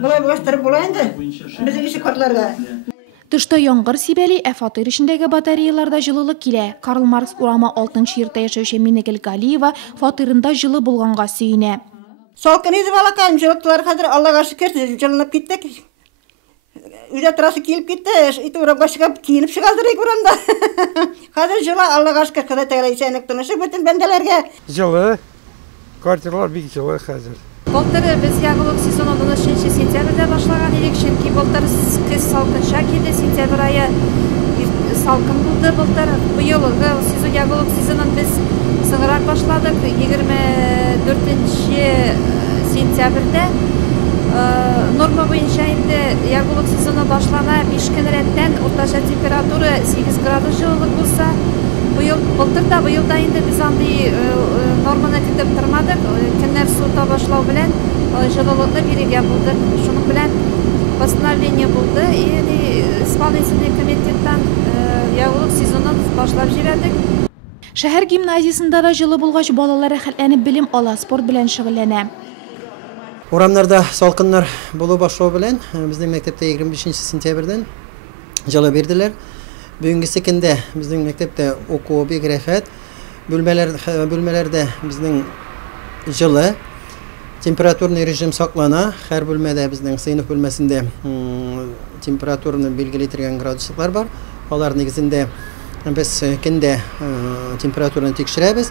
Булай баштырып булайынды. Безнең ише картларга. Тышта яңгыр сибәли, фатир ишендәге батареяларда җылылык килә. Карл Маркс урамы 6-нчы йортта яшәүче Минегел Галиева фатирында җылы булганга сөенә. Салкын иде балакайым, җылыктылар хәзер Аллага шөкер, җылынып киттек. Үйдә торасы килеп китте, ит урамга чыгып, киенеп чыгадыр урамда. Хәзер җылы Аллага шөкер, Ходай Тәгалә исәнлек тынышы бөтен бәндәләргә. Җылы, квартиралар бик җылы хәзер. Былтыр без ягулык сезонын 13 сентябрьдә башлаган идек, чөнки былтыр көз салкынча килде, сентябрь ае салкын булды былтыр. Быелгы ягулык сезонын без соңрак башладык, 24 сентябрьдә. Норма буенча инде ягулык сезоны башлана 5 көн рәттән уртача температура 8 градус җылылык булса, былтыр да инде без андый норманы көтеп тормадык. Көннәр суыта башлау белән җылылыкны бирергә булдык. Шуның белән постановление булды. Исполнительный комитеттан ягулык сезонын башлап җибәрдек. Шәһәр гимназиясында да җылы булгач балалар рәхәтләнеп белем ала, спорт белән шөгыльләнә. Урамнарда салкыннар булу башлау белән безнең мәктәптә 25 сентябрьдән җылы бирделәр. Бүгенге көндә безнең мәктәптә уку бик рәхәт. Бүлмәләрдә безнең җылы, температурный режим саклана. Һәр бүлмәдә безнең сыйныф бүлмәсендә температураны билгеле итергән градуслыклар бар. Алар нигезендә без көндә температураны тикшерәбез.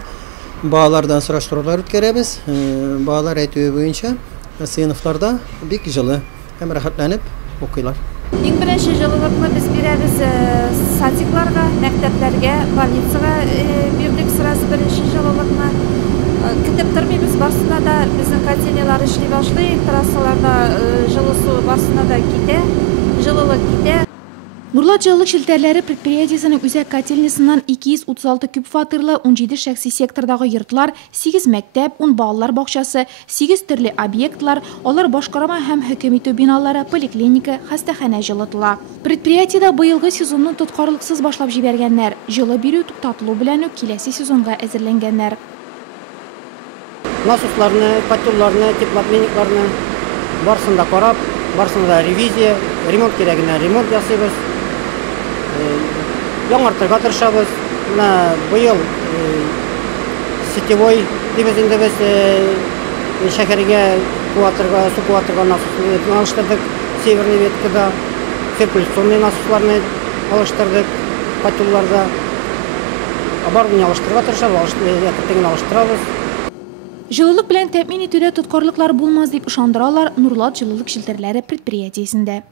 Балалардан сораштырулар үткәрәбез. Балалар әйтүе буенча сыйныфларда бик җылы һәм рәхәтләнеп укыйлар. Иң беренче җылылыкны без бирәбез садикларга, мәктәпләргә, больницага бирдек сразу беренче җылылыкны. Көтеп тормыйбыз, барсына да безнең котельнялар эшли башлый, трассаларда җылы су барсына да китә, җылылык китә. Нурлат җылылык шелтәрләре предприятиесенең үзәк котельнясыннан 236 күп фатирлы 17 шәхси сектордагы йортлар, 8 мәктәп, 10 балалар бакчасы, 8 төрле объектлар, алар башкарма һәм хөкем итү биналары, поликлиника, хастаханә җылытыла. Предприятиедә быелгы сезонны тоткарлыксыз башлап җибәргәннәр. Җылы бирү туктатылу белән үк киләсе сезонга әзерләнгәннәр. Насосларны, котелларны, теплообменникларны барсында карап, барсында ревизия, ремонт кирәгенә ремонт ясыйбыз. Яңартырга тырышабыз. Быел сетевой дибез инде без шәһәргә су куатырга насосларны алыштырдык. Северный веткада циркуляционный насосларны алыштырдык котелларда. Оборудование алыштырга тырышабыз, алыштырабыз. Җылылык белән тәэмин итүдә тоткарлыклар булмас дип ышандыралар Нурлат җылылык шелтәрләре предприятиесендә.